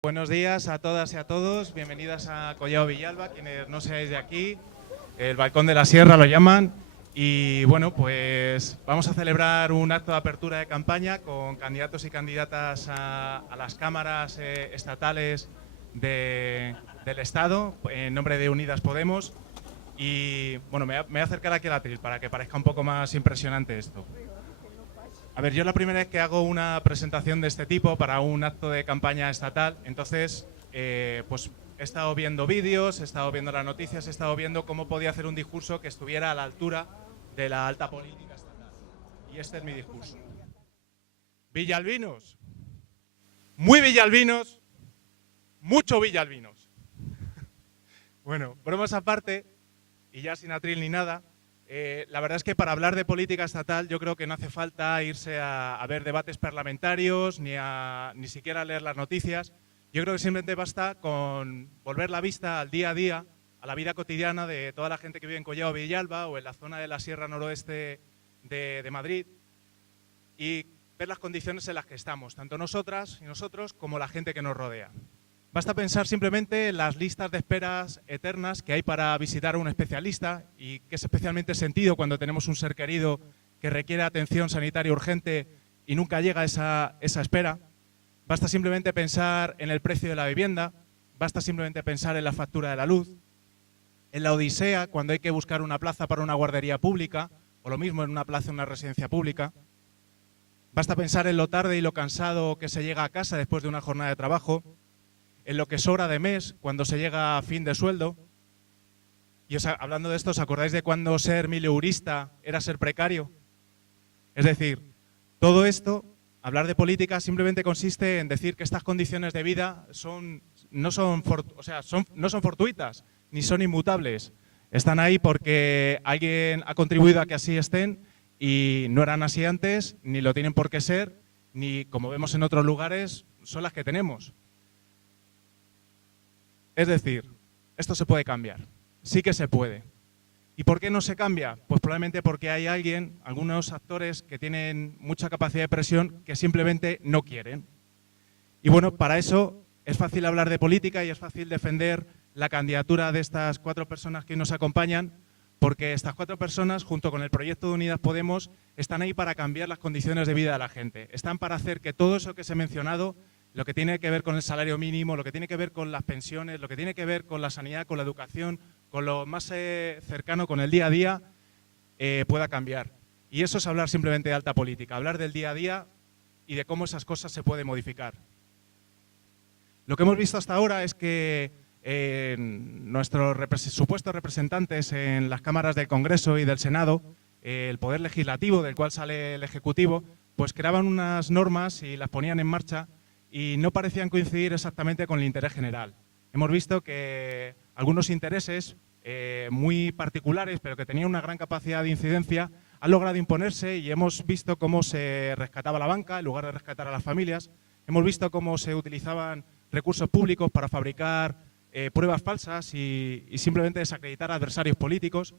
Buenos días a todas y a todos, bienvenidas a Collao Villalba, quienes no seáis de aquí, el Balcón de la Sierra lo llaman, y bueno, pues vamos a celebrar un acto de apertura de campaña con candidatos y candidatas a las cámaras estatales del Estado, en nombre de Unidas Podemos, y bueno, me voy a acercar aquí al atril para que parezca un poco más impresionante esto. A ver, yo es la primera vez que hago una presentación de este tipo para un acto de campaña estatal, entonces pues he estado viendo vídeos, he estado viendo las noticias, he estado viendo cómo podía hacer un discurso que estuviera a la altura de la alta política estatal. Y este es mi discurso. Villalbinos, muy villalbinos, mucho villalbinos. Bueno, bromas aparte, y ya sin atril ni nada, la verdad es que para hablar de política estatal yo creo que no hace falta irse a ver debates parlamentarios ni siquiera a leer las noticias. Yo creo que simplemente basta con volver la vista al día a día, a la vida cotidiana de toda la gente que vive en Collao Villalba o en la zona de la Sierra Noroeste de Madrid y ver las condiciones en las que estamos, tanto nosotras y nosotros como la gente que nos rodea. Basta pensar simplemente en las listas de esperas eternas que hay para visitar a un especialista y que es especialmente sentido cuando tenemos un ser querido que requiere atención sanitaria urgente y nunca llega esa espera. Basta simplemente pensar en el precio de la vivienda, basta simplemente pensar en la factura de la luz, en la odisea cuando hay que buscar una plaza para una guardería pública o lo mismo en una plaza en una residencia pública. Basta pensar en lo tarde y lo cansado que se llega a casa después de una jornada de trabajo, en lo que sobra de mes cuando se llega a fin de sueldo. Y hablando de esto, ¿os acordáis de cuando ser mileurista era ser precario? Es decir, todo esto, hablar de política simplemente consiste en decir que estas condiciones de vida no son fortuitas ni son inmutables. Están ahí porque alguien ha contribuido a que así estén y no eran así antes, ni lo tienen por qué ser, ni, como vemos en otros lugares, son las que tenemos. Es decir, esto se puede cambiar, sí que se puede. ¿Y por qué no se cambia? Pues probablemente porque hay algunos actores que tienen mucha capacidad de presión que simplemente no quieren. Y bueno, para eso es fácil hablar de política y es fácil defender la candidatura de estas 4 personas que nos acompañan, porque estas 4 personas, junto con el proyecto de Unidas Podemos, están ahí para cambiar las condiciones de vida de la gente. Están para hacer que todo eso que se ha mencionado, lo que tiene que ver con el salario mínimo, lo que tiene que ver con las pensiones, lo que tiene que ver con la sanidad, con la educación, con lo más cercano, con el día a día, pueda cambiar. Y eso es hablar simplemente de alta política, hablar del día a día y de cómo esas cosas se pueden modificar. Lo que hemos visto hasta ahora es que nuestros supuestos representantes en las cámaras del Congreso y del Senado, el Poder Legislativo, del cual sale el Ejecutivo, pues creaban unas normas y las ponían en marcha y no parecían coincidir exactamente con el interés general. Hemos visto que algunos intereses muy particulares, pero que tenían una gran capacidad de incidencia, han logrado imponerse y hemos visto cómo se rescataba la banca en lugar de rescatar a las familias. Hemos visto cómo se utilizaban recursos públicos para fabricar pruebas falsas y simplemente desacreditar a adversarios políticos,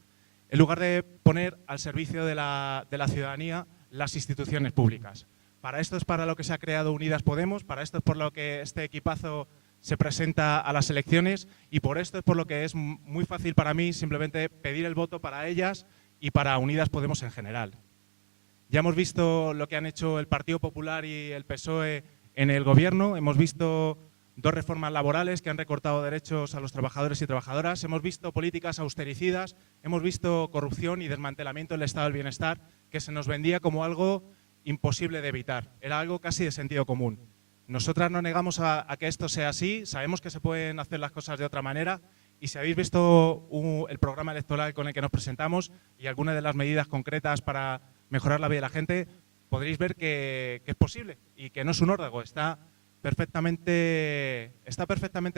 en lugar de poner al servicio de la ciudadanía las instituciones públicas. Para esto es para lo que se ha creado Unidas Podemos, para esto es por lo que este equipazo se presenta a las elecciones y por esto es por lo que es muy fácil para mí simplemente pedir el voto para ellas y para Unidas Podemos en general. Ya hemos visto lo que han hecho el Partido Popular y el PSOE en el gobierno, hemos visto 2 reformas laborales que han recortado derechos a los trabajadores y trabajadoras, hemos visto políticas austericidas, hemos visto corrupción y desmantelamiento del estado del bienestar que se nos vendía como algo imposible de evitar, era algo casi de sentido común. Nosotras no negamos a que esto sea así, sabemos que se pueden hacer las cosas de otra manera y si habéis visto el programa electoral con el que nos presentamos y algunas de las medidas concretas para mejorar la vida de la gente, podréis ver que es posible y que no es un órdago, está perfectamente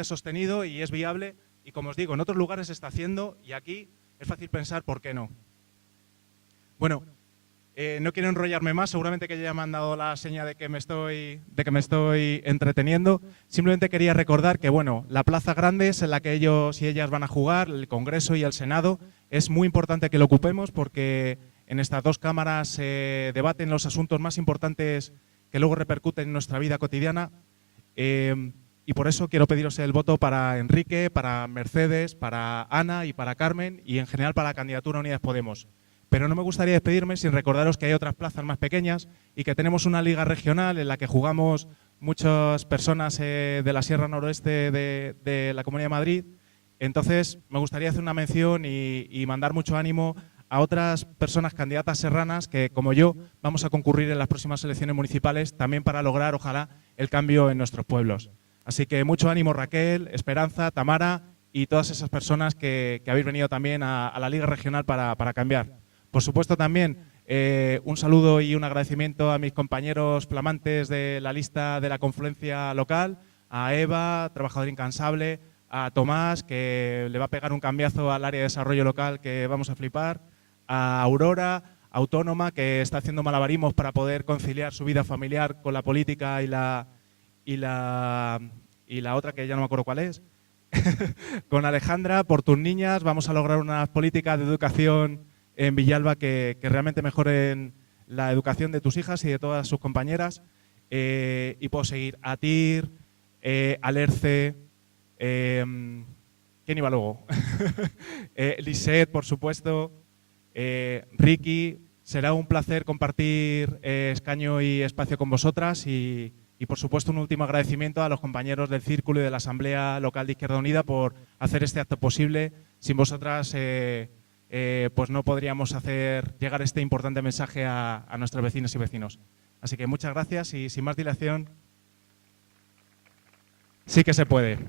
sostenido y es viable y, como os digo, en otros lugares se está haciendo y aquí es fácil pensar por qué no. Bueno, no quiero enrollarme más, seguramente que ya me han dado la seña de que me estoy entreteniendo. Simplemente quería recordar que bueno, la plaza grande es en la que ellos y ellas van a jugar, el Congreso y el Senado. Es muy importante que lo ocupemos porque en estas 2 cámaras se debaten los asuntos más importantes que luego repercuten en nuestra vida cotidiana. y por eso quiero pediros el voto para Enrique, para Mercedes, para Ana y para Carmen y en general para la candidatura Unidas Podemos. Pero no me gustaría despedirme sin recordaros que hay otras plazas más pequeñas y que tenemos una liga regional en la que jugamos muchas personas de la Sierra Noroeste de la Comunidad de Madrid. Entonces, me gustaría hacer una mención y mandar mucho ánimo a otras personas candidatas serranas que, como yo, vamos a concurrir en las próximas elecciones municipales también para lograr, ojalá, el cambio en nuestros pueblos. Así que mucho ánimo, Raquel, Esperanza, Tamara y todas esas personas que habéis venido también a la Liga Regional para cambiar. Por supuesto, también un saludo y un agradecimiento a mis compañeros flamantes de la lista de la confluencia local, a Eva, trabajadora incansable, a Tomás, que le va a pegar un cambiazo al área de desarrollo local que vamos a flipar, a Aurora, autónoma, que está haciendo malabarismos para poder conciliar su vida familiar con la política y la otra que ya no me acuerdo cuál es, con Alejandra, por tus niñas, vamos a lograr unas políticas de educación en Villalba que realmente mejoren la educación de tus hijas y de todas sus compañeras. Y puedo seguir a Tir, Alerce, ¿quién iba luego? Lisette, por supuesto, Ricky. Será un placer compartir escaño y espacio con vosotras y por supuesto un último agradecimiento a los compañeros del Círculo y de la Asamblea Local de Izquierda Unida por hacer este acto posible. Sin vosotras pues no podríamos hacer llegar este importante mensaje a nuestros vecinos y vecinos. Así que muchas gracias y sin más dilación, sí que se puede.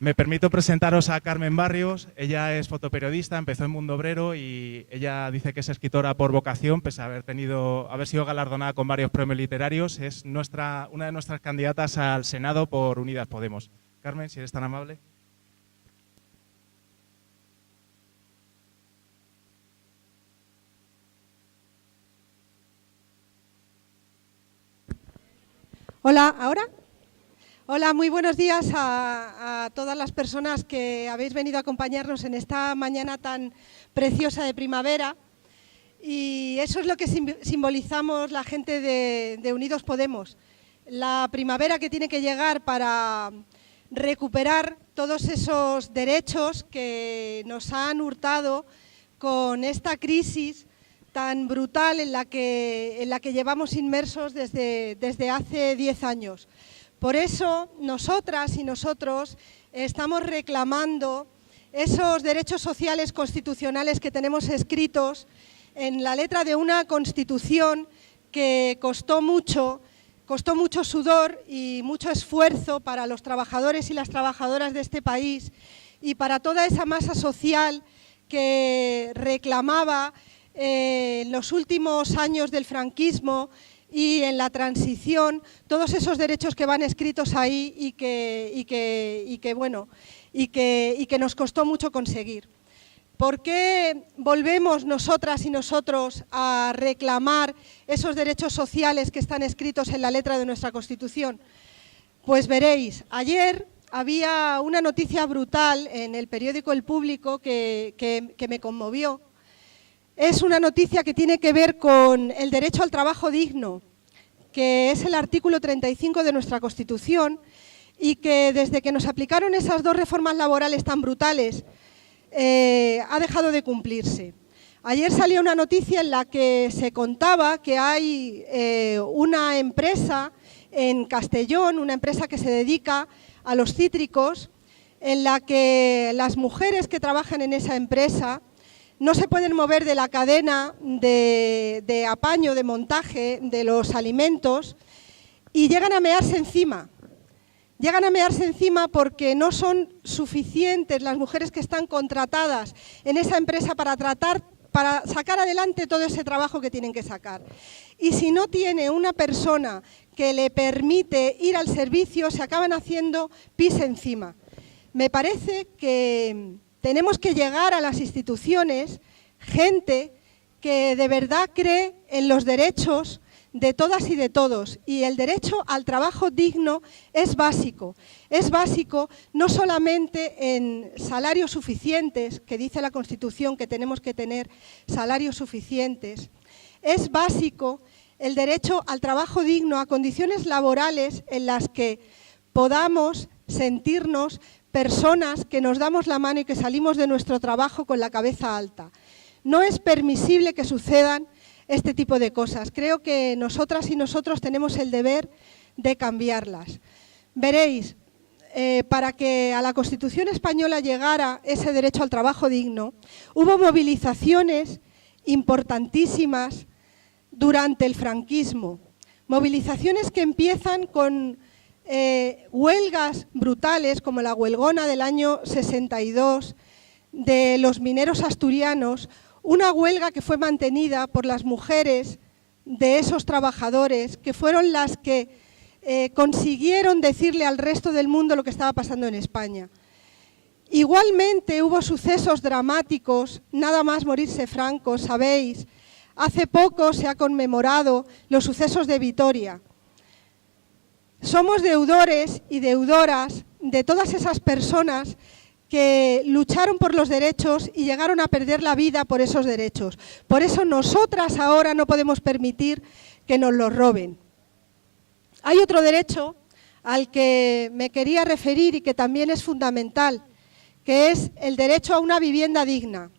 Me permito presentaros a Carmen Barrios. Ella es fotoperiodista, empezó en Mundo Obrero y ella dice que es escritora por vocación, pese a haber sido galardonada con varios premios literarios. Es una de nuestras candidatas al Senado por Unidas Podemos. Carmen, si eres tan amable. Hola, ¿ahora? Hola, muy buenos días a todas las personas que habéis venido a acompañarnos en esta mañana tan preciosa de primavera. Y eso es lo que simbolizamos la gente de Unidos Podemos. La primavera que tiene que llegar para recuperar todos esos derechos que nos han hurtado con esta crisis tan brutal en la que llevamos inmersos desde hace 10 años. Por eso, nosotras y nosotros estamos reclamando esos derechos sociales constitucionales que tenemos escritos en la letra de una Constitución que costó mucho sudor y mucho esfuerzo para los trabajadores y las trabajadoras de este país y para toda esa masa social que reclamaba en los últimos años del franquismo y en la transición, todos esos derechos que van escritos ahí y que nos costó mucho conseguir. ¿Por qué volvemos nosotras y nosotros a reclamar esos derechos sociales que están escritos en la letra de nuestra Constitución? Pues veréis, ayer había una noticia brutal en el periódico El Público que me conmovió. Es una noticia que tiene que ver con el derecho al trabajo digno, que es el artículo 35 de nuestra Constitución y que desde que nos aplicaron esas dos reformas laborales tan brutales ha dejado de cumplirse. Ayer salió una noticia en la que se contaba que hay una empresa en Castellón, una empresa que se dedica a los cítricos, en la que las mujeres que trabajan en esa empresa no se pueden mover de la cadena de apaño, de montaje de los alimentos y llegan a mearse encima. Llegan a mearse encima porque no son suficientes las mujeres que están contratadas en esa empresa para sacar adelante todo ese trabajo que tienen que sacar. Y si no tiene una persona que le permite ir al servicio, se acaban haciendo pis encima. Me parece que tenemos que llegar a las instituciones gente que de verdad cree en los derechos de todas y de todos, y el derecho al trabajo digno es básico no solamente en salarios suficientes, que dice la Constitución que tenemos que tener salarios suficientes, es básico el derecho al trabajo digno, a condiciones laborales en las que podamos sentirnos personas que nos damos la mano y que salimos de nuestro trabajo con la cabeza alta. No es permisible que sucedan este tipo de cosas. Creo que nosotras y nosotros tenemos el deber de cambiarlas. Veréis, para que a la Constitución española llegara ese derecho al trabajo digno, hubo movilizaciones importantísimas durante el franquismo. Movilizaciones que empiezan con huelgas brutales, como la huelgona del año 62 de los mineros asturianos, una huelga que fue mantenida por las mujeres de esos trabajadores, que fueron las que consiguieron decirle al resto del mundo lo que estaba pasando en España. Igualmente hubo sucesos dramáticos, nada más morirse Franco, sabéis, hace poco se ha conmemorado los sucesos de Vitoria. Somos deudores y deudoras de todas esas personas que lucharon por los derechos y llegaron a perder la vida por esos derechos. Por eso nosotras ahora no podemos permitir que nos los roben. Hay otro derecho al que me quería referir y que también es fundamental, que es el derecho a una vivienda digna.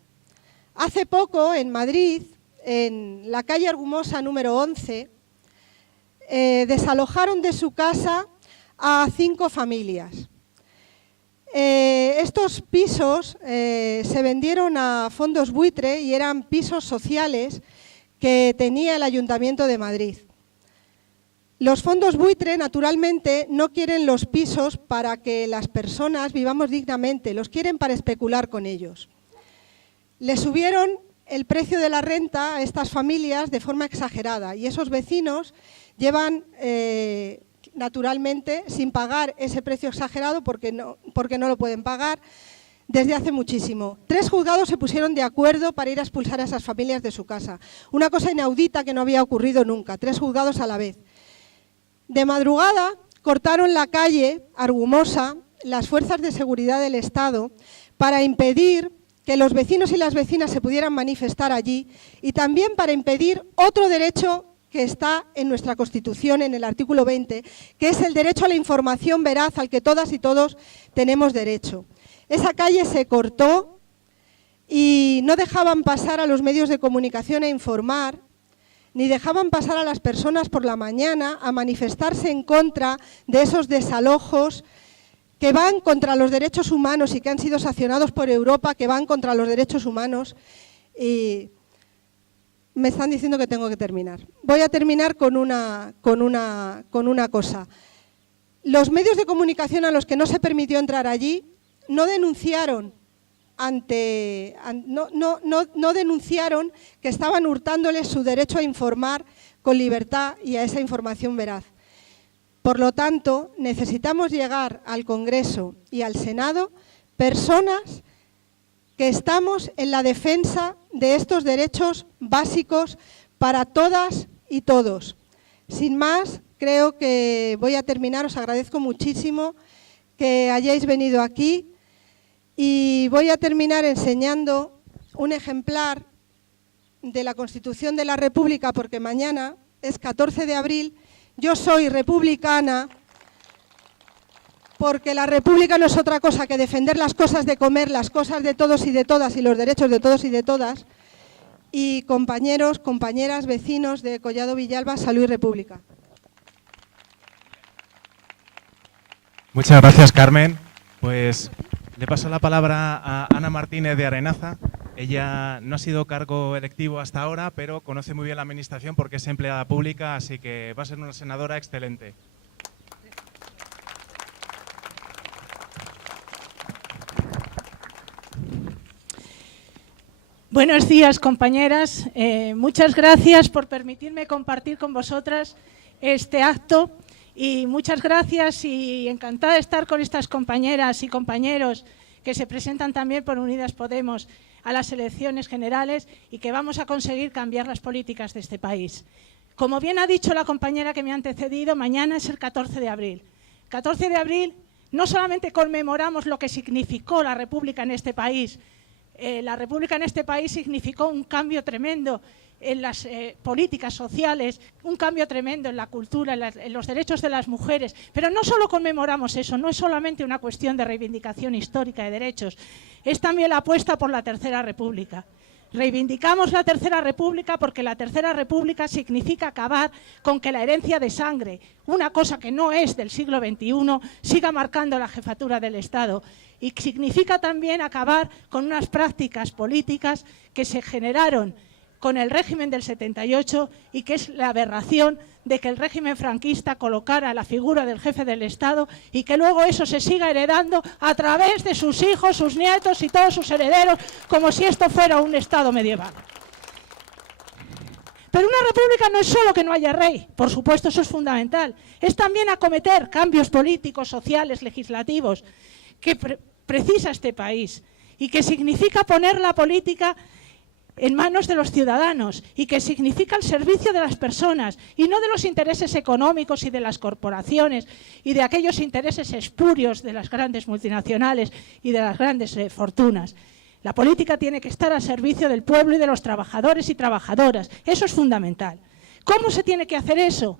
Hace poco, en Madrid, en la calle Argumosa número 11, desalojaron de su casa a 5 familias. Estos pisos se vendieron a fondos buitre y eran pisos sociales que tenía el Ayuntamiento de Madrid. Los fondos buitre, naturalmente, no quieren los pisos para que las personas vivamos dignamente, los quieren para especular con ellos. Le subieron el precio de la renta a estas familias de forma exagerada y esos vecinos llevan, naturalmente, sin pagar ese precio exagerado porque no lo pueden pagar desde hace muchísimo. 3 juzgados se pusieron de acuerdo para ir a expulsar a esas familias de su casa. Una cosa inaudita que no había ocurrido nunca, 3 juzgados a la vez. De madrugada cortaron la calle Argumosa las fuerzas de seguridad del Estado para impedir que los vecinos y las vecinas se pudieran manifestar allí y también para impedir otro derecho que está en nuestra Constitución, en el artículo 20, que es el derecho a la información veraz al que todas y todos tenemos derecho. Esa calle se cortó y no dejaban pasar a los medios de comunicación a informar, ni dejaban pasar a las personas por la mañana a manifestarse en contra de esos desalojos que van contra los derechos humanos y que han sido sancionados por Europa, que van contra los derechos humanos. Y me están diciendo que tengo que terminar. Voy a terminar con una cosa. Los medios de comunicación a los que no se permitió entrar allí no denunciaron no denunciaron que estaban hurtándoles su derecho a informar con libertad y a esa información veraz. Por lo tanto, necesitamos llegar al Congreso y al Senado personas que estamos en la defensa de estos derechos básicos para todas y todos. Sin más, creo que voy a terminar. Os agradezco muchísimo que hayáis venido aquí. Y voy a terminar enseñando un ejemplar de la Constitución de la República, porque mañana es 14 de abril, yo soy republicana, porque la República no es otra cosa que defender las cosas de comer, las cosas de todos y de todas y los derechos de todos y de todas. Y compañeros, compañeras, vecinos de Collado Villalba, salud y república. Muchas gracias, Carmen. Pues le paso la palabra a Ana Martínez de Arenaza. Ella no ha sido cargo electivo hasta ahora, pero conoce muy bien la administración porque es empleada pública, así que va a ser una senadora excelente. Buenos días, compañeras. Muchas gracias por permitirme compartir con vosotras este acto. Y muchas gracias y encantada de estar con estas compañeras y compañeros que se presentan también por Unidas Podemos a las elecciones generales y que vamos a conseguir cambiar las políticas de este país. Como bien ha dicho la compañera que me ha antecedido, mañana es el 14 de abril. 14 de abril no solamente conmemoramos lo que significó la República en este país. La República en este país significó un cambio tremendo en las políticas sociales, un cambio tremendo en la cultura, en los derechos de las mujeres. Pero no solo conmemoramos eso, no es solamente una cuestión de reivindicación histórica de derechos, es también la apuesta por la Tercera República. Reivindicamos la Tercera República porque la Tercera República significa acabar con que la herencia de sangre, una cosa que no es del siglo XXI, siga marcando la jefatura del Estado. Y significa también acabar con unas prácticas políticas que se generaron con el régimen del 78 y que es la aberración de que el régimen franquista colocara la figura del jefe del Estado y que luego eso se siga heredando a través de sus hijos, sus nietos y todos sus herederos, como si esto fuera un Estado medieval. Pero una república no es solo que no haya rey, por supuesto eso es fundamental, es también acometer cambios políticos, sociales, legislativos que precisa este país y que significa poner la política en manos de los ciudadanos y que significa el servicio de las personas y no de los intereses económicos y de las corporaciones y de aquellos intereses espurios de las grandes multinacionales y de las grandes fortunas. La política tiene que estar al servicio del pueblo y de los trabajadores y trabajadoras. Eso es fundamental. ¿Cómo se tiene que hacer eso?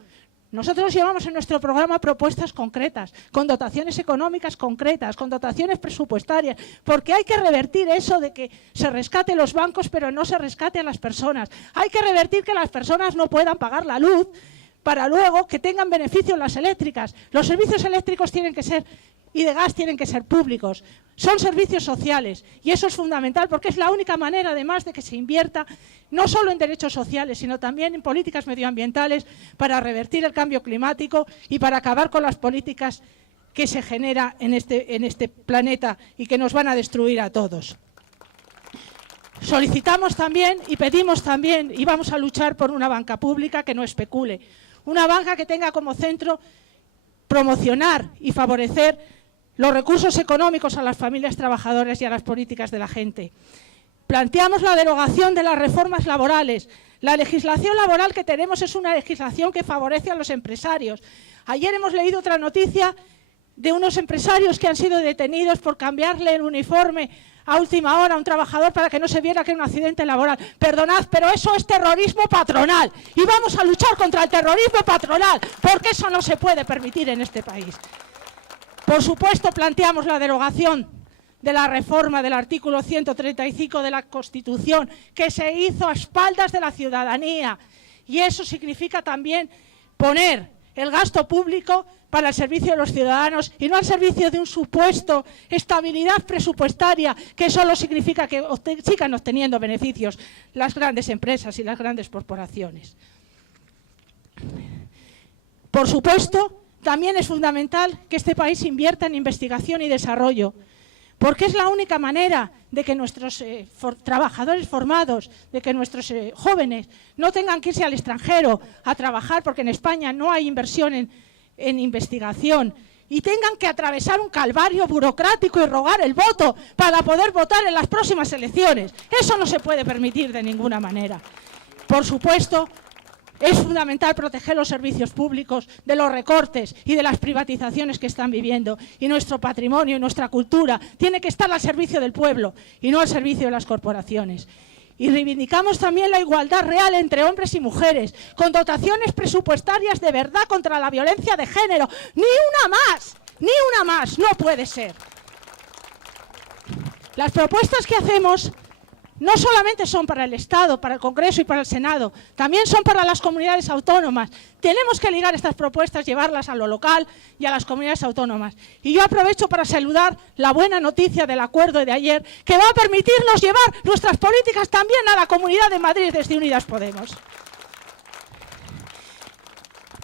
Nosotros llevamos en nuestro programa propuestas concretas, con dotaciones económicas concretas, con dotaciones presupuestarias, porque hay que revertir eso de que se rescate los bancos pero no se rescate a las personas. Hay que revertir que las personas no puedan pagar la luz para luego que tengan beneficios las eléctricas. Los servicios eléctricos tienen que ser y de gas tienen que ser públicos. Son servicios sociales y eso es fundamental porque es la única manera, además, de que se invierta no solo en derechos sociales, sino también en políticas medioambientales para revertir el cambio climático y para acabar con las políticas que se generan en este planeta y que nos van a destruir a todos. Solicitamos también y pedimos también y vamos a luchar por una banca pública que no especule, una banca que tenga como centro promocionar y favorecer los recursos económicos a las familias trabajadoras y a las políticas de la gente. Planteamos la derogación de las reformas laborales. La legislación laboral que tenemos es una legislación que favorece a los empresarios. Ayer hemos leído otra noticia de unos empresarios que han sido detenidos por cambiarle el uniforme a última hora a un trabajador para que no se viera que era un accidente laboral. Perdonad, pero eso es terrorismo patronal y vamos a luchar contra el terrorismo patronal porque eso no se puede permitir en este país. Por supuesto, planteamos la derogación de la reforma del artículo 135 de la Constitución, que se hizo a espaldas de la ciudadanía. Y eso significa también poner el gasto público para el servicio de los ciudadanos y no al servicio de un supuesto estabilidad presupuestaria que solo significa que sigan obteniendo beneficios las grandes empresas y las grandes corporaciones. Por supuesto, también es fundamental que este país invierta en investigación y desarrollo, porque es la única manera de que nuestros trabajadores formados, de que nuestros jóvenes no tengan que irse al extranjero a trabajar, porque en España no hay inversión en investigación, y tengan que atravesar un calvario burocrático y rogar el voto para poder votar en las próximas elecciones. Eso no se puede permitir de ninguna manera. Por supuesto, es fundamental proteger los servicios públicos de los recortes y de las privatizaciones que están viviendo. Y nuestro patrimonio y nuestra cultura tiene que estar al servicio del pueblo y no al servicio de las corporaciones. Y reivindicamos también la igualdad real entre hombres y mujeres, con dotaciones presupuestarias de verdad contra la violencia de género. ¡Ni una más! No puede ser. Las propuestas que hacemos no solamente son para el Estado, para el Congreso y para el Senado, también son para las comunidades autónomas. Tenemos que ligar estas propuestas, llevarlas a lo local y a las comunidades autónomas. Y yo aprovecho para saludar la buena noticia del acuerdo de ayer, que va a permitirnos llevar nuestras políticas también a la Comunidad de Madrid desde Unidas Podemos.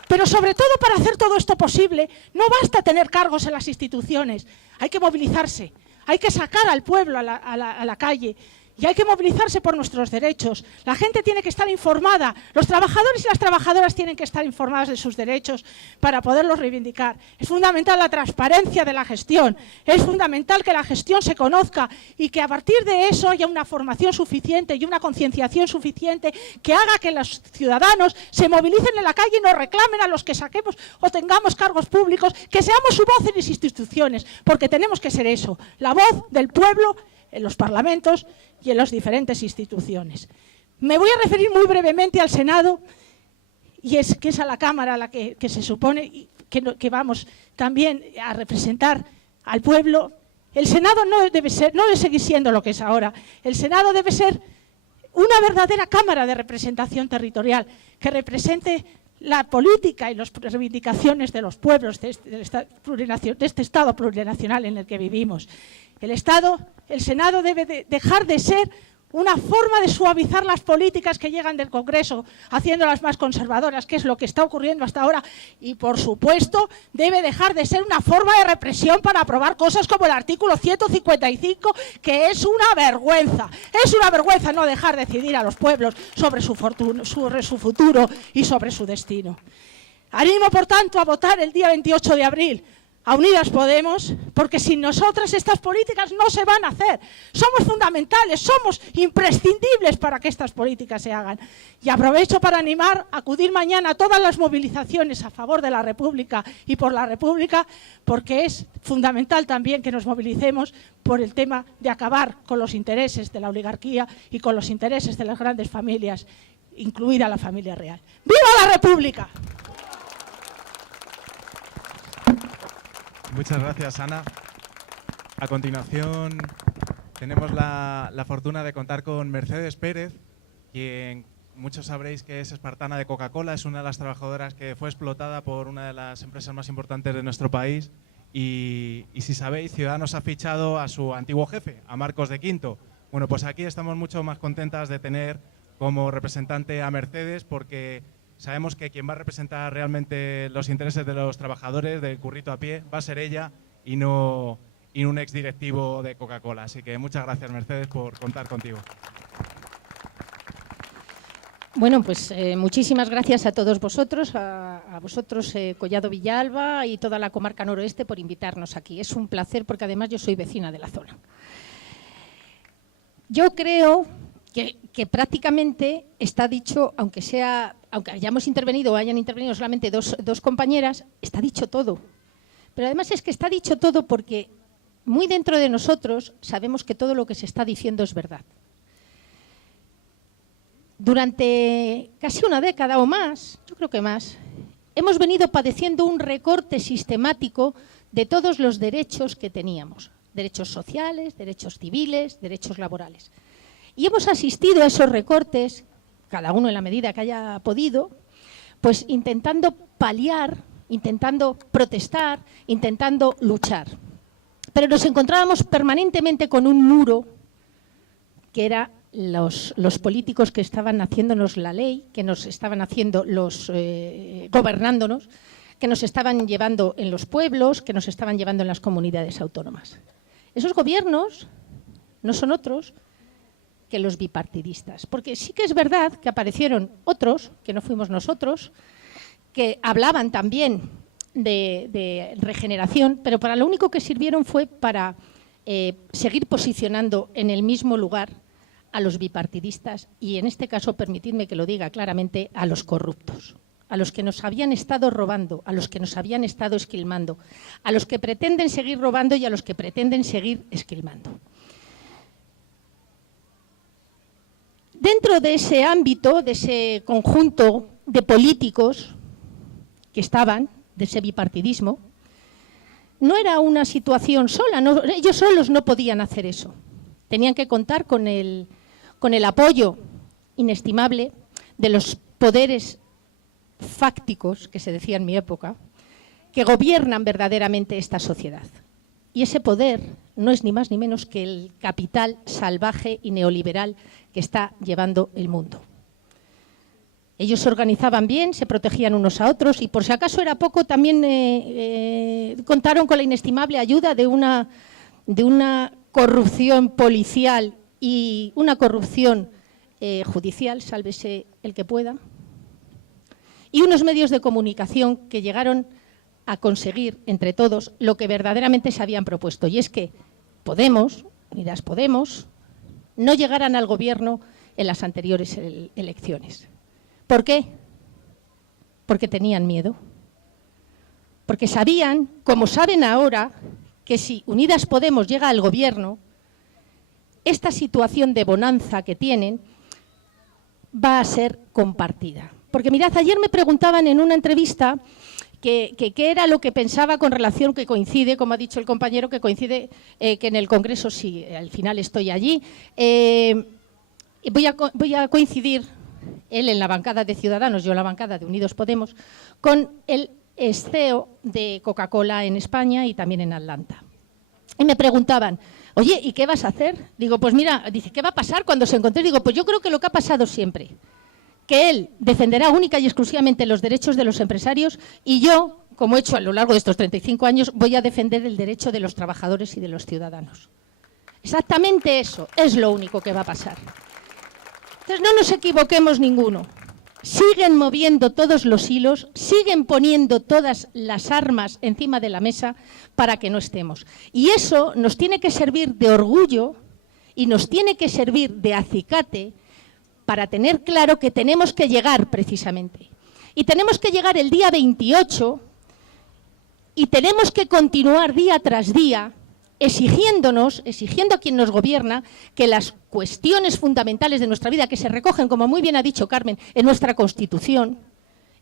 Pero sobre todo, para hacer todo esto posible, no basta tener cargos en las instituciones, hay que movilizarse, hay que sacar al pueblo a la calle. Y hay que movilizarse por nuestros derechos. La gente tiene que estar informada. Los trabajadores y las trabajadoras tienen que estar informadas de sus derechos para poderlos reivindicar. Es fundamental la transparencia de la gestión. Es fundamental que la gestión se conozca y que a partir de eso haya una formación suficiente y una concienciación suficiente que haga que los ciudadanos se movilicen en la calle y nos reclamen a los que saquemos o tengamos cargos públicos, que seamos su voz en las instituciones, porque tenemos que ser eso, la voz del pueblo en los parlamentos y en las diferentes instituciones. Me voy a referir muy brevemente al Senado, y es que es a la Cámara a la que se supone que vamos también a representar al pueblo. El Senado no debe seguir siendo lo que es ahora. El Senado debe ser una verdadera Cámara de representación territorial que represente la política y las reivindicaciones de los pueblos de este Estado plurinacional en el que vivimos. El Senado debe dejar de ser una forma de suavizar las políticas que llegan del Congreso, haciéndolas más conservadoras, que es lo que está ocurriendo hasta ahora, y por supuesto debe dejar de ser una forma de represión para aprobar cosas como el artículo 155, que es una vergüenza. Es una vergüenza no dejar decidir a los pueblos sobre su futuro y sobre su destino. Animo, por tanto, a votar el día 28 de abril a Unidas Podemos, porque sin nosotras estas políticas no se van a hacer. Somos fundamentales, somos imprescindibles para que estas políticas se hagan. Y aprovecho para animar a acudir mañana a todas las movilizaciones a favor de la República y por la República, porque es fundamental también que nos movilicemos por el tema de acabar con los intereses de la oligarquía y con los intereses de las grandes familias, incluida la familia real. ¡Viva la República! Muchas gracias, Ana. A continuación, tenemos la fortuna de contar con Mercedes Pérez, quien muchos sabréis que es espartana de Coca-Cola, es una de las trabajadoras que fue explotada por una de las empresas más importantes de nuestro país y si sabéis, Ciudadanos ha fichado a su antiguo jefe, a Marcos de Quinto. Bueno, pues aquí estamos mucho más contentas de tener como representante a Mercedes, porque sabemos que quien va a representar realmente los intereses de los trabajadores del currito a pie va a ser ella y no un exdirectivo de Coca-Cola. Así que muchas gracias, Mercedes, por contar contigo. Bueno, pues muchísimas gracias a todos vosotros, a vosotros, Collado Villalba y toda la comarca noroeste por invitarnos aquí. Es un placer porque además yo soy vecina de la zona. Yo creo que prácticamente está dicho, aunque hayamos intervenido o hayan intervenido solamente dos compañeras, está dicho todo. Pero además es que está dicho todo porque muy dentro de nosotros sabemos que todo lo que se está diciendo es verdad. Durante casi una década o más, yo creo que más, hemos venido padeciendo un recorte sistemático de todos los derechos que teníamos. Derechos sociales, derechos civiles, derechos laborales. Y hemos asistido a esos recortes, cada uno en la medida que haya podido, pues intentando paliar, intentando protestar, intentando luchar. Pero nos encontrábamos permanentemente con un muro que era los políticos que estaban haciéndonos la ley, que nos estaban haciendo gobernándonos, que nos estaban llevando en los pueblos, que nos estaban llevando en las comunidades autónomas. Esos gobiernos no son otros que los bipartidistas, porque sí que es verdad que aparecieron otros, que no fuimos nosotros, que hablaban también de regeneración, pero para lo único que sirvieron fue para seguir posicionando en el mismo lugar a los bipartidistas y, en este caso, permitidme que lo diga claramente, a los corruptos, a los que nos habían estado robando, a los que nos habían estado esquilmando, a los que pretenden seguir robando y a los que pretenden seguir esquilmando. Dentro de ese ámbito, de ese conjunto de políticos que estaban, de ese bipartidismo, no era una situación sola, ellos solos no podían hacer eso. Tenían que contar con el apoyo inestimable de los poderes fácticos, que se decía en mi época, que gobiernan verdaderamente esta sociedad. Y ese poder no es ni más ni menos que el capital salvaje y neoliberal que está llevando el mundo. Ellos se organizaban bien, se protegían unos a otros y, por si acaso era poco, también contaron con la inestimable ayuda de una corrupción policial y una corrupción judicial, sálvese el que pueda, y unos medios de comunicación que llegaron a conseguir entre todos lo que verdaderamente se habían propuesto, y es que Unidas Podemos, no llegaran al gobierno en las anteriores elecciones. ¿Por qué? Porque tenían miedo. Porque sabían, como saben ahora, que si Unidas Podemos llega al gobierno, esta situación de bonanza que tienen va a ser compartida. Porque mirad, ayer me preguntaban en una entrevista qué era lo que pensaba con relación, que coincide, como ha dicho el compañero, que coincide que en el Congreso sí, al final estoy allí. Voy a coincidir, él en la bancada de Ciudadanos, yo en la bancada de Unidos Podemos, con el CEO de Coca-Cola en España y también en Atlanta. Y me preguntaban, oye, ¿y qué vas a hacer? Digo, pues mira, dice, ¿qué va a pasar cuando se encuentre? Digo, pues yo creo que lo que ha pasado siempre, que él defenderá única y exclusivamente los derechos de los empresarios y yo, como he hecho a lo largo de estos 35 años, voy a defender el derecho de los trabajadores y de los ciudadanos. Exactamente eso es lo único que va a pasar. Entonces no nos equivoquemos ninguno. Siguen moviendo todos los hilos, siguen poniendo todas las armas encima de la mesa para que no estemos. Y eso nos tiene que servir de orgullo y nos tiene que servir de acicate para tener claro que tenemos que llegar precisamente. Y tenemos que llegar el día 28 y tenemos que continuar día tras día exigiendo a quien nos gobierna que las cuestiones fundamentales de nuestra vida, que se recogen, como muy bien ha dicho Carmen, en nuestra Constitución,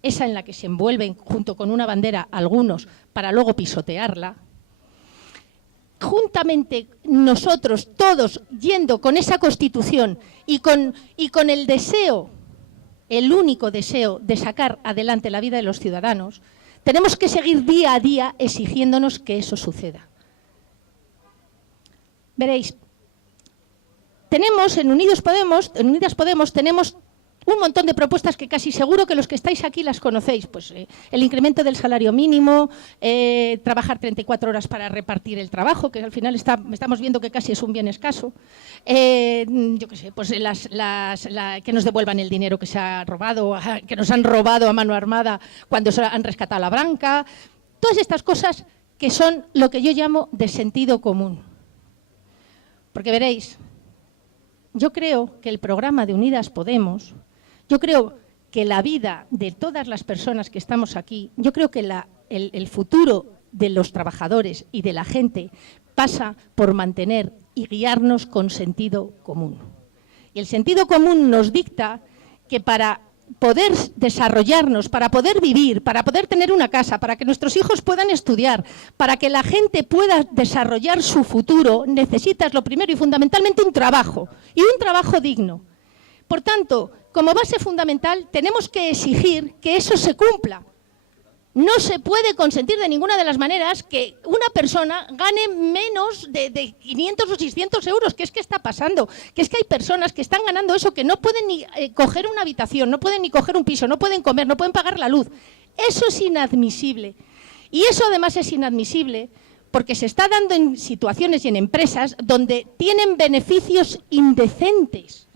esa en la que se envuelven junto con una bandera algunos para luego pisotearla, juntamente nosotros todos yendo con esa Constitución y con el deseo, el único deseo de sacar adelante la vida de los ciudadanos, tenemos que seguir día a día exigiéndonos que eso suceda. Veréis, tenemos en Unidas Podemos tenemos un montón de propuestas que casi seguro que los que estáis aquí las conocéis. Pues el incremento del salario mínimo, trabajar 34 horas para repartir el trabajo, que al final estamos viendo que casi es un bien escaso. Yo qué sé, pues que nos devuelvan el dinero que se ha robado, que nos han robado a mano armada cuando se han rescatado a la banca. Todas estas cosas que son lo que yo llamo de sentido común. Porque veréis, yo creo que el programa de Unidas Podemos, yo creo que la vida de todas las personas que estamos aquí, yo creo que el futuro de los trabajadores y de la gente pasa por mantener y guiarnos con sentido común. Y el sentido común nos dicta que para poder desarrollarnos, para poder vivir, para poder tener una casa, para que nuestros hijos puedan estudiar, para que la gente pueda desarrollar su futuro, necesitas lo primero y fundamentalmente un trabajo, y un trabajo digno. Por tanto, como base fundamental, tenemos que exigir que eso se cumpla. No se puede consentir de ninguna de las maneras que una persona gane menos de 500 o 600 euros. ¿Qué es que está pasando? Que es que hay personas que están ganando eso, que no pueden ni coger una habitación, no pueden ni coger un piso, no pueden comer, no pueden pagar la luz. Eso es inadmisible. Y eso además es inadmisible porque se está dando en situaciones y en empresas donde tienen beneficios indecentes.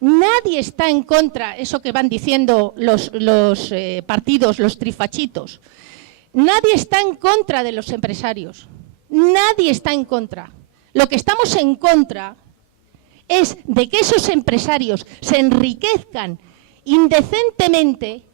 Nadie está en contra, eso que van diciendo los partidos, los trifachitos. Nadie está en contra de los empresarios. Nadie está en contra. Lo que estamos en contra es de que esos empresarios se enriquezcan indecentemente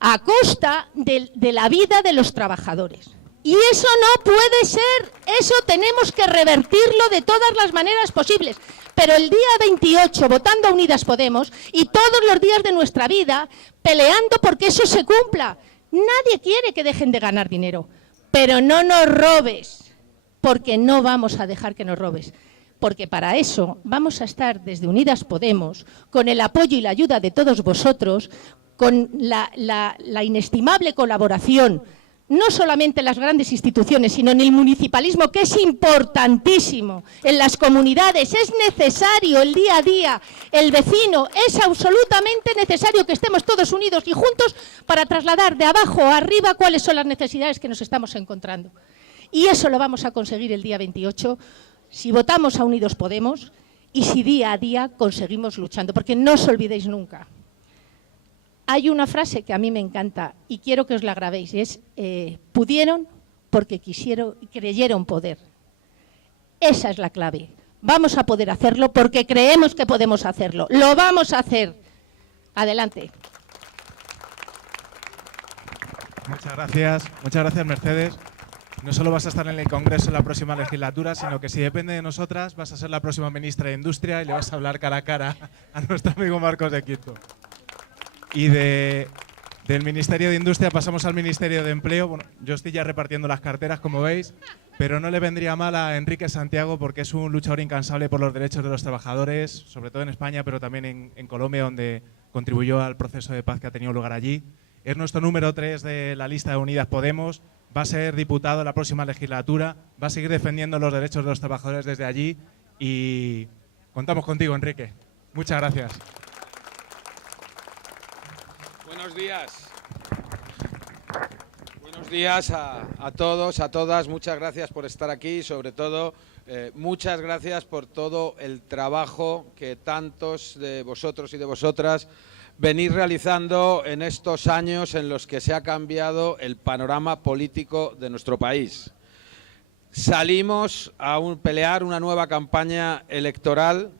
a costa de la vida de los trabajadores. Y eso no puede ser, eso tenemos que revertirlo de todas las maneras posibles. Pero el día 28, votando a Unidas Podemos, y todos los días de nuestra vida, peleando porque eso se cumpla. Nadie quiere que dejen de ganar dinero, pero no nos robes, porque no vamos a dejar que nos robes. Porque para eso vamos a estar desde Unidas Podemos, con el apoyo y la ayuda de todos vosotros, con la inestimable colaboración, no solamente en las grandes instituciones, sino en el municipalismo, que es importantísimo, en las comunidades, es necesario el día a día, el vecino, es absolutamente necesario que estemos todos unidos y juntos para trasladar de abajo a arriba cuáles son las necesidades que nos estamos encontrando. Y eso lo vamos a conseguir el día 28 si votamos a Unidos Podemos y si día a día conseguimos luchando, porque no os olvidéis nunca. Hay una frase que a mí me encanta y quiero que os la grabéis, y es pudieron porque creyeron poder. Esa es la clave. Vamos a poder hacerlo porque creemos que podemos hacerlo. Lo vamos a hacer. Adelante. Muchas gracias, Mercedes. No solo vas a estar en el Congreso en la próxima legislatura, sino que si depende de nosotras, vas a ser la próxima ministra de Industria y le vas a hablar cara a cara a nuestro amigo Marcos de Quito. Y del Ministerio de Industria pasamos al Ministerio de Empleo. Bueno, yo estoy ya repartiendo las carteras, como veis, pero no le vendría mal a Enrique Santiago porque es un luchador incansable por los derechos de los trabajadores, sobre todo en España, pero también en Colombia, donde contribuyó al proceso de paz que ha tenido lugar allí. Es nuestro número 3 de la lista de Unidas Podemos, va a ser diputado en la próxima legislatura, va a seguir defendiendo los derechos de los trabajadores desde allí y contamos contigo, Enrique. Muchas gracias. Buenos días. Buenos días a todos, a todas. Muchas gracias por estar aquí y sobre todo muchas gracias por todo el trabajo que tantos de vosotros y de vosotras venís realizando en estos años en los que se ha cambiado el panorama político de nuestro país. Salimos a pelear una nueva campaña electoral,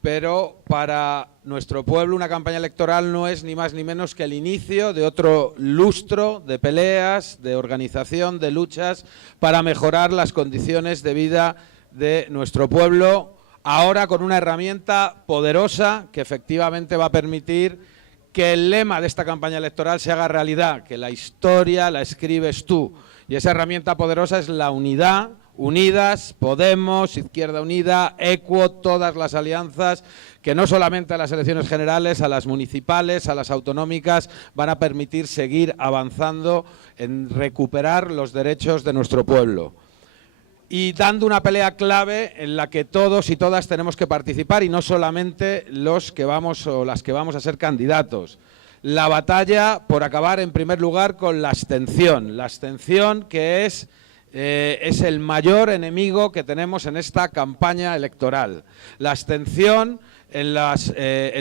pero para nuestro pueblo una campaña electoral no es ni más ni menos que el inicio de otro lustro de peleas, de organización, de luchas para mejorar las condiciones de vida de nuestro pueblo, ahora con una herramienta poderosa que efectivamente va a permitir que el lema de esta campaña electoral se haga realidad, que la historia la escribes tú. Y esa herramienta poderosa es la unidad, Unidas, Podemos, Izquierda Unida, EQUO, todas las alianzas que no solamente a las elecciones generales, a las municipales, a las autonómicas, van a permitir seguir avanzando en recuperar los derechos de nuestro pueblo. Y dando una pelea clave en la que todos y todas tenemos que participar y no solamente los que vamos o las que vamos a ser candidatos. La batalla por acabar en primer lugar con la abstención que es el mayor enemigo que tenemos en esta campaña electoral. La abstención en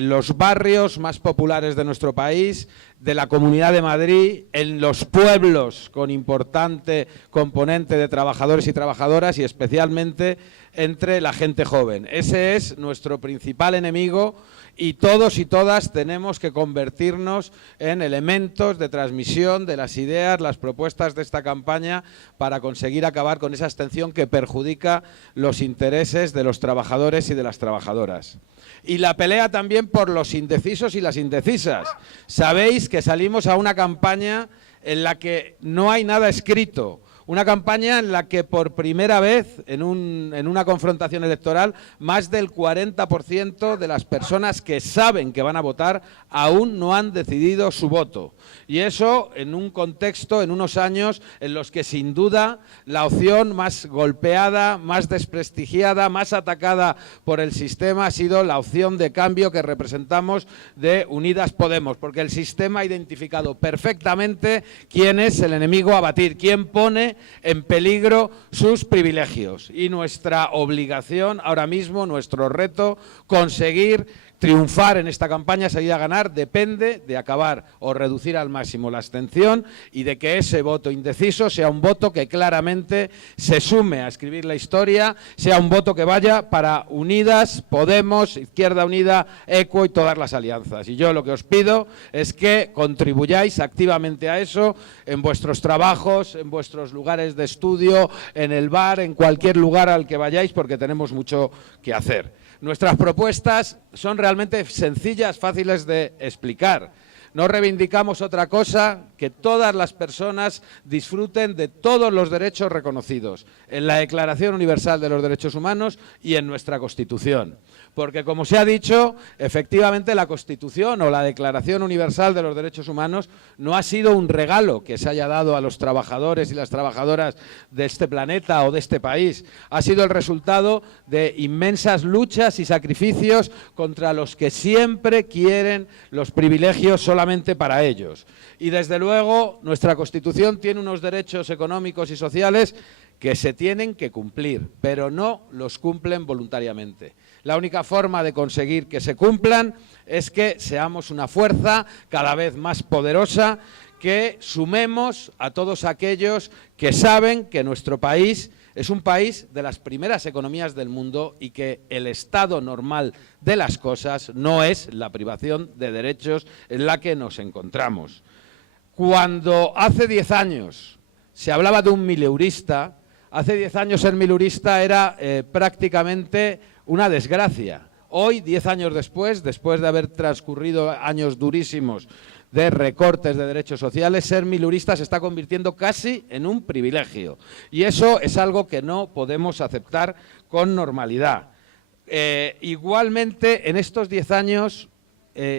los barrios más populares de nuestro país, de la Comunidad de Madrid, en los pueblos con importante componente de trabajadores y trabajadoras y especialmente entre la gente joven. Ese es nuestro principal enemigo y todos y todas tenemos que convertirnos en elementos de transmisión de las ideas, las propuestas de esta campaña para conseguir acabar con esa abstención que perjudica los intereses de los trabajadores y de las trabajadoras. Y la pelea también por los indecisos y las indecisas. Sabéis que salimos a una campaña en la que no hay nada escrito. Una campaña en la que por primera vez en una confrontación electoral más del 40% de las personas que saben que van a votar aún no han decidido su voto. Y eso en un contexto, en unos años en los que sin duda la opción más golpeada, más desprestigiada, más atacada por el sistema ha sido la opción de cambio que representamos de Unidas Podemos, porque el sistema ha identificado perfectamente quién es el enemigo a batir, quién pone en peligro sus privilegios. Y nuestra obligación ahora mismo, nuestro reto, conseguir triunfar en esta campaña, salir a ganar, depende de acabar o reducir al máximo la abstención y de que ese voto indeciso sea un voto que claramente se sume a escribir la historia, sea un voto que vaya para Unidas, Podemos, Izquierda Unida, EQUO y todas las alianzas. Y yo lo que os pido es que contribuyáis activamente a eso en vuestros trabajos, en vuestros lugares de estudio, en el bar, en cualquier lugar al que vayáis, porque tenemos mucho que hacer. Nuestras propuestas son realmente sencillas, fáciles de explicar. No reivindicamos otra cosa que todas las personas disfruten de todos los derechos reconocidos en la Declaración Universal de los Derechos Humanos y en nuestra Constitución. Porque, como se ha dicho, efectivamente la Constitución o la Declaración Universal de los Derechos Humanos no ha sido un regalo que se haya dado a los trabajadores y las trabajadoras de este planeta o de este país. Ha sido el resultado de inmensas luchas y sacrificios contra los que siempre quieren los privilegios solamente para ellos. Y, desde luego, nuestra Constitución tiene unos derechos económicos y sociales que se tienen que cumplir, pero no los cumplen voluntariamente. La única forma de conseguir que se cumplan es que seamos una fuerza cada vez más poderosa, que sumemos a todos aquellos que saben que nuestro país es un país de las primeras economías del mundo y que el estado normal de las cosas no es la privación de derechos en la que nos encontramos. Cuando hace 10 años se hablaba de un mileurista. Hace 10 años ser mileurista era prácticamente una desgracia. Hoy, 10 años después de haber transcurrido años durísimos de recortes de derechos sociales, ser mileurista se está convirtiendo casi en un privilegio. Y eso es algo que no podemos aceptar con normalidad. Igualmente, en estos 10 años,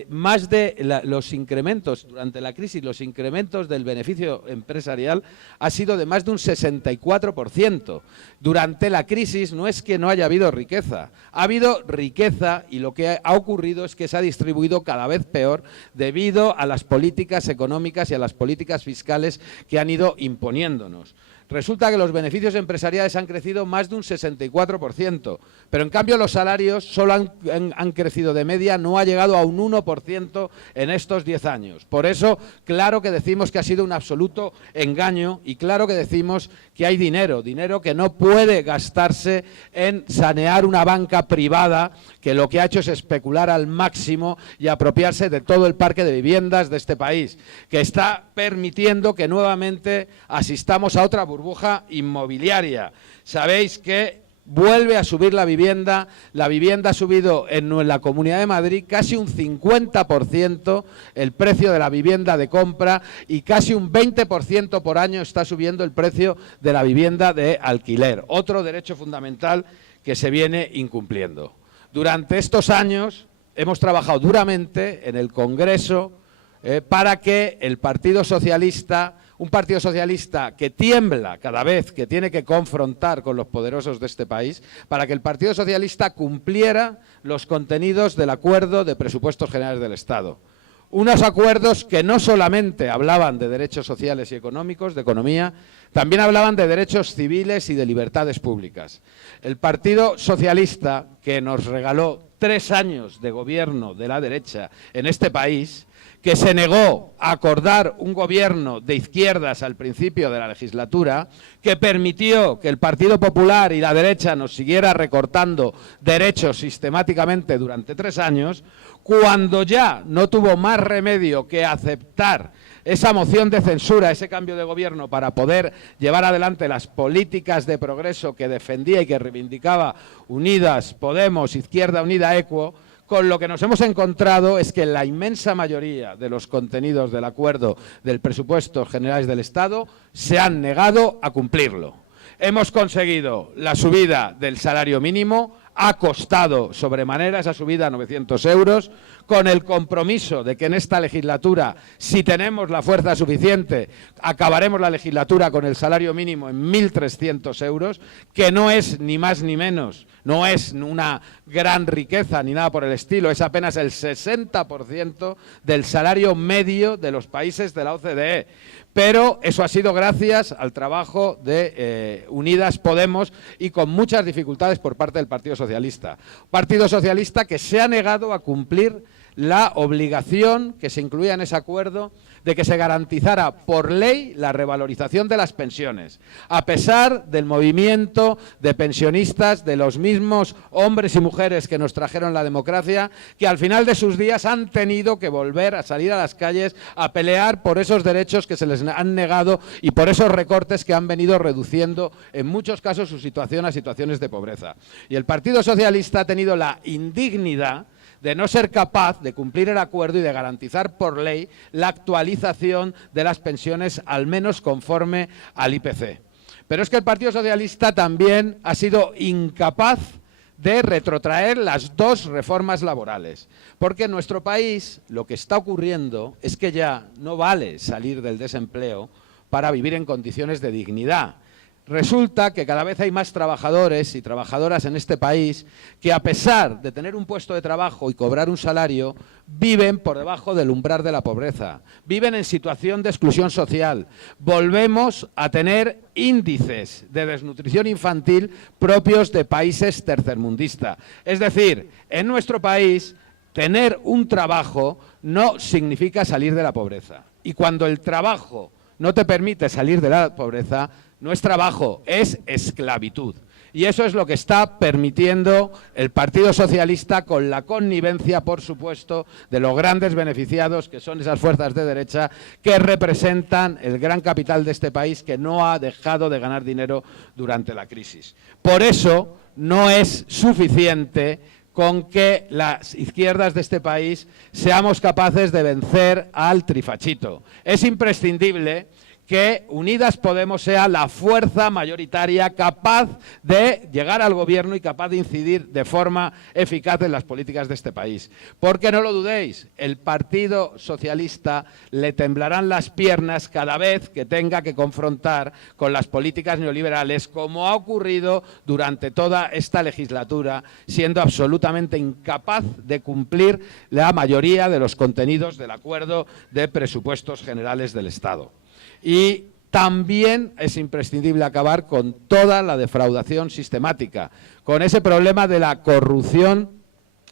más de los incrementos durante la crisis, los incrementos del beneficio empresarial ha sido de más de un 64%. Durante la crisis no es que no haya habido riqueza, ha habido riqueza y lo que ha ocurrido es que se ha distribuido cada vez peor debido a las políticas económicas y a las políticas fiscales que han ido imponiéndonos. Resulta que los beneficios empresariales han crecido más de un 64%, pero en cambio los salarios solo han crecido de media, no ha llegado a un 1% en estos 10 años. Por eso, claro que decimos que ha sido un absoluto engaño y claro que decimos que hay dinero que no puede gastarse en sanear una banca privada que lo que ha hecho es especular al máximo y apropiarse de todo el parque de viviendas de este país, que está permitiendo que nuevamente asistamos a otra burbuja inmobiliaria. Sabéis que vuelve a subir la vivienda ha subido en la Comunidad de Madrid casi un 50% el precio de la vivienda de compra y casi un 20% por año está subiendo el precio de la vivienda de alquiler, otro derecho fundamental que se viene incumpliendo. Durante estos años hemos trabajado duramente en el Congreso para que el Partido Socialista, un Partido Socialista que tiembla cada vez que tiene que confrontar con los poderosos de este país, para que el Partido Socialista cumpliera los contenidos del Acuerdo de Presupuestos Generales del Estado. Unos acuerdos que no solamente hablaban de derechos sociales y económicos, de economía, también hablaban de derechos civiles y de libertades públicas. El Partido Socialista, que nos regaló 3 años de gobierno de la derecha en este país, que se negó a acordar un gobierno de izquierdas al principio de la legislatura, que permitió que el Partido Popular y la derecha nos siguiera recortando derechos sistemáticamente durante 3 años, cuando ya no tuvo más remedio que aceptar esa moción de censura, ese cambio de gobierno para poder llevar adelante las políticas de progreso que defendía y que reivindicaba Unidas Podemos, Izquierda Unida, Equo, con lo que nos hemos encontrado es que la inmensa mayoría de los contenidos del acuerdo del Presupuestos Generales del Estado se han negado a cumplirlo. Hemos conseguido la subida del salario mínimo, ha costado sobremanera esa subida a 900 euros, con el compromiso de que en esta legislatura, si tenemos la fuerza suficiente, acabaremos la legislatura con el salario mínimo en 1.300 euros, que no es ni más ni menos, no es una gran riqueza ni nada por el estilo, es apenas el 60% del salario medio de los países de la OCDE. Pero eso ha sido gracias al trabajo de Unidas Podemos y con muchas dificultades por parte del Partido Socialista. Partido Socialista que se ha negado a cumplir la obligación que se incluía en ese acuerdo de que se garantizara por ley la revalorización de las pensiones, a pesar del movimiento de pensionistas, de los mismos hombres y mujeres que nos trajeron la democracia, que al final de sus días han tenido que volver a salir a las calles a pelear por esos derechos que se les han negado y por esos recortes que han venido reduciendo en muchos casos su situación a situaciones de pobreza. Y el Partido Socialista ha tenido la indignidad de no ser capaz de cumplir el acuerdo y de garantizar por ley la actualización de las pensiones, al menos conforme al IPC. Pero es que el Partido Socialista también ha sido incapaz de retrotraer las 2 reformas laborales, porque en nuestro país lo que está ocurriendo es que ya no vale salir del desempleo para vivir en condiciones de dignidad. Resulta que cada vez hay más trabajadores y trabajadoras en este país que, a pesar de tener un puesto de trabajo y cobrar un salario, viven por debajo del umbral de la pobreza, viven en situación de exclusión social. Volvemos a tener índices de desnutrición infantil propios de países tercermundistas. Es decir, en nuestro país, tener un trabajo no significa salir de la pobreza. Y cuando el trabajo no te permite salir de la pobreza, no es trabajo, es esclavitud. Y eso es lo que está permitiendo el Partido Socialista, con la connivencia, por supuesto, de los grandes beneficiados, que son esas fuerzas de derecha que representan el gran capital de este país, que no ha dejado de ganar dinero durante la crisis. Por eso no es suficiente con que las izquierdas de este país seamos capaces de vencer al trifachito. Es imprescindible que Unidas Podemos sea la fuerza mayoritaria capaz de llegar al gobierno y capaz de incidir de forma eficaz en las políticas de este país. Porque no lo dudéis, el Partido Socialista le temblarán las piernas cada vez que tenga que confrontar con las políticas neoliberales, como ha ocurrido durante toda esta legislatura, siendo absolutamente incapaz de cumplir la mayoría de los contenidos del acuerdo de presupuestos generales del Estado. Y también es imprescindible acabar con toda la defraudación sistemática, con ese problema de la corrupción,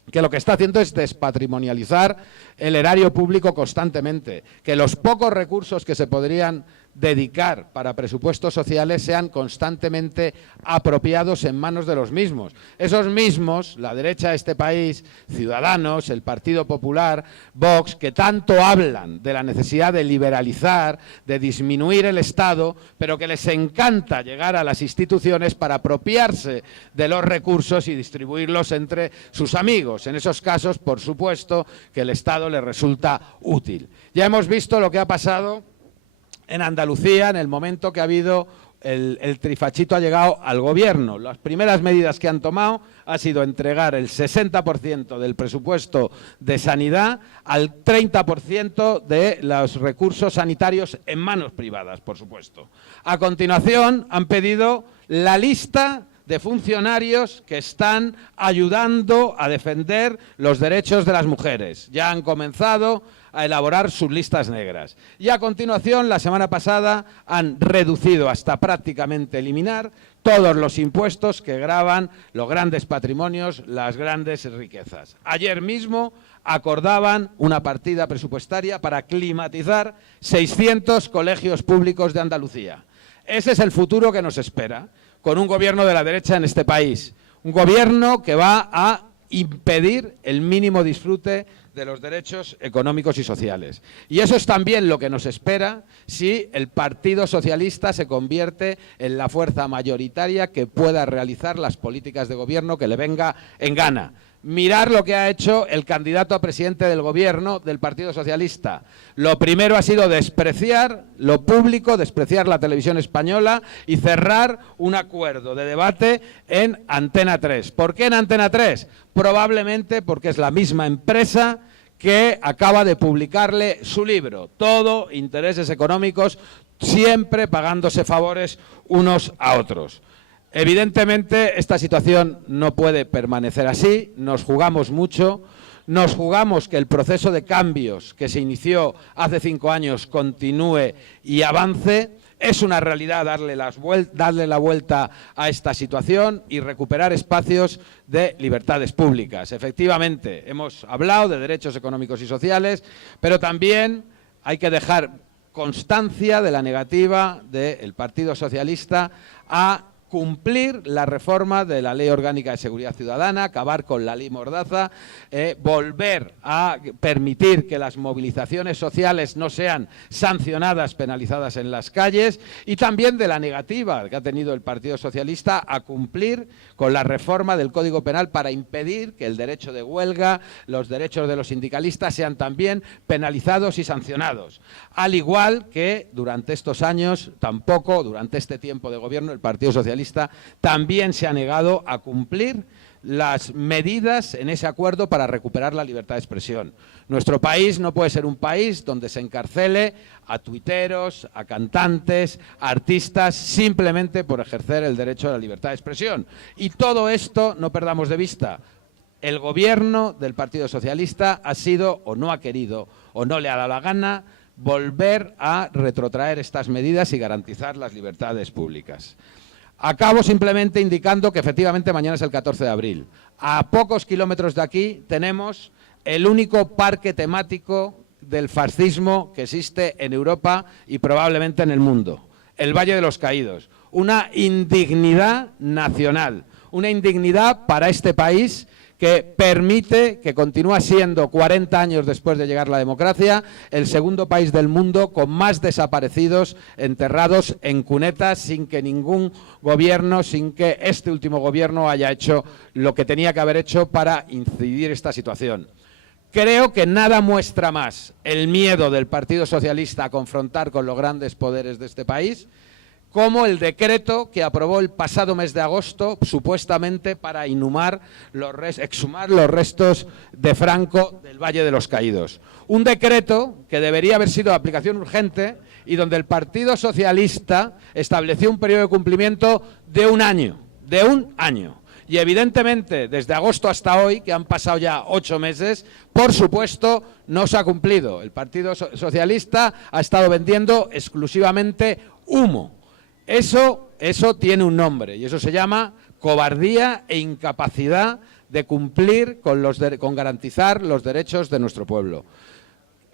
que lo que está haciendo es despatrimonializar el erario público constantemente, que los pocos recursos que se podrían dedicar para presupuestos sociales sean constantemente apropiados en manos de los mismos. Esos mismos, la derecha de este país, Ciudadanos, el Partido Popular, Vox, que tanto hablan de la necesidad de liberalizar, de disminuir el Estado, pero que les encanta llegar a las instituciones para apropiarse de los recursos y distribuirlos entre sus amigos. En esos casos, por supuesto, que el Estado les resulta útil. Ya hemos visto lo que ha pasado en Andalucía, en el momento que ha habido el trifachito ha llegado al gobierno. Las primeras medidas que han tomado ha sido entregar el 60% del presupuesto de sanidad al 30% de los recursos sanitarios en manos privadas, por supuesto. A continuación han pedido la lista de funcionarios que están ayudando a defender los derechos de las mujeres. Ya han comenzado a elaborar sus listas negras. Y a continuación, la semana pasada, han reducido hasta prácticamente eliminar todos los impuestos que gravan los grandes patrimonios, las grandes riquezas. Ayer mismo acordaban una partida presupuestaria para climatizar 600 colegios públicos de Andalucía. Ese es el futuro que nos espera, con un gobierno de la derecha en este país. Un gobierno que va a impedir el mínimo disfrute de los derechos económicos y sociales. Y eso es también lo que nos espera si el Partido Socialista se convierte en la fuerza mayoritaria que pueda realizar las políticas de gobierno que le venga en gana. Mirar lo que ha hecho el candidato a presidente del gobierno del Partido Socialista. Lo primero ha sido despreciar lo público, despreciar la televisión española y cerrar un acuerdo de debate en Antena 3. ¿Por qué en Antena 3? Probablemente porque es la misma empresa que acaba de publicarle su libro. Todo intereses económicos, siempre pagándose favores unos a otros. Evidentemente, esta situación no puede permanecer así, nos jugamos mucho, nos jugamos que el proceso de cambios que se inició hace 5 años continúe y avance. Es una realidad darle la vuelta a esta situación y recuperar espacios de libertades públicas. Efectivamente, hemos hablado de derechos económicos y sociales, pero también hay que dejar constancia de la negativa del Partido Socialista a cumplir la reforma de la Ley Orgánica de Seguridad Ciudadana, acabar con la Ley Mordaza, volver a permitir que las movilizaciones sociales no sean sancionadas, penalizadas en las calles, y también de la negativa que ha tenido el Partido Socialista a cumplir con la reforma del Código Penal para impedir que el derecho de huelga, los derechos de los sindicalistas sean también penalizados y sancionados. Al igual que durante estos años, tampoco durante este tiempo de gobierno, el Partido Socialista también se ha negado a cumplir las medidas en ese acuerdo para recuperar la libertad de expresión. Nuestro país no puede ser un país donde se encarcele a tuiteros, a cantantes, a artistas, simplemente por ejercer el derecho a la libertad de expresión. Y todo esto no perdamos de vista. El gobierno del Partido Socialista ha sido, o no ha querido, o no le ha dado la gana, volver a retrotraer estas medidas y garantizar las libertades públicas. Acabo simplemente indicando que efectivamente mañana es el 14 de abril. A pocos kilómetros de aquí tenemos el único parque temático del fascismo que existe en Europa y probablemente en el mundo, el Valle de los Caídos. una indignidad nacional, una indignidad para este país que permite que continúa siendo, 40 años después de llegar la democracia, el segundo país del mundo con más desaparecidos enterrados en cunetas sin que ningún gobierno, sin que este último gobierno haya hecho lo que tenía que haber hecho para incidir esta situación. Creo que nada muestra más el miedo del Partido Socialista a confrontar con los grandes poderes de este país como el decreto que aprobó el pasado mes de agosto, supuestamente para exhumar los restos de Franco del Valle de los Caídos. Un decreto que debería haber sido de aplicación urgente y donde el Partido Socialista estableció un periodo de cumplimiento de un año. Y evidentemente, desde agosto hasta hoy, que han pasado ya 8 meses, por supuesto, no se ha cumplido. El Partido Socialista ha estado vendiendo exclusivamente humo. Eso tiene un nombre y eso se llama cobardía e incapacidad de cumplir con garantizar los derechos de nuestro pueblo.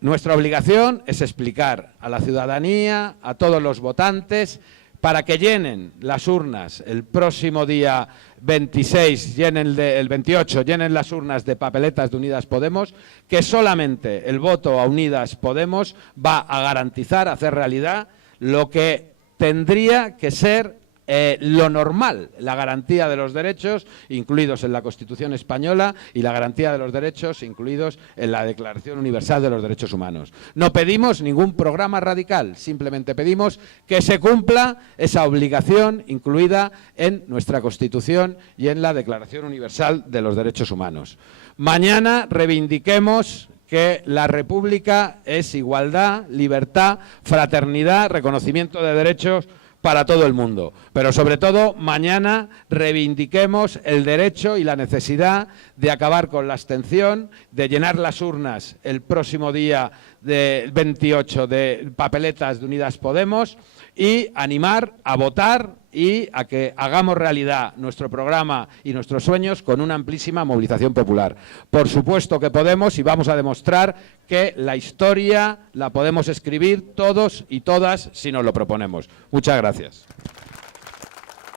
Nuestra obligación es explicar a la ciudadanía, a todos los votantes, para que llenen las urnas el próximo día 26, el 28, llenen las urnas de papeletas de Unidas Podemos, que solamente el voto a Unidas Podemos va a garantizar, hacer realidad, lo que tendría que ser lo normal, la garantía de los derechos incluidos en la Constitución española y la garantía de los derechos incluidos en la Declaración Universal de los Derechos Humanos. No pedimos ningún programa radical, simplemente pedimos que se cumpla esa obligación incluida en nuestra Constitución y en la Declaración Universal de los Derechos Humanos. Mañana reivindiquemos que la República es igualdad, libertad, fraternidad, reconocimiento de derechos para todo el mundo. Pero sobre todo, mañana reivindiquemos el derecho y la necesidad de acabar con la abstención, de llenar las urnas el próximo día del 28 de papeletas de Unidas Podemos y animar a votar y a que hagamos realidad nuestro programa y nuestros sueños con una amplísima movilización popular. Por supuesto que podemos y vamos a demostrar que la historia la podemos escribir todos y todas si nos lo proponemos. Muchas gracias.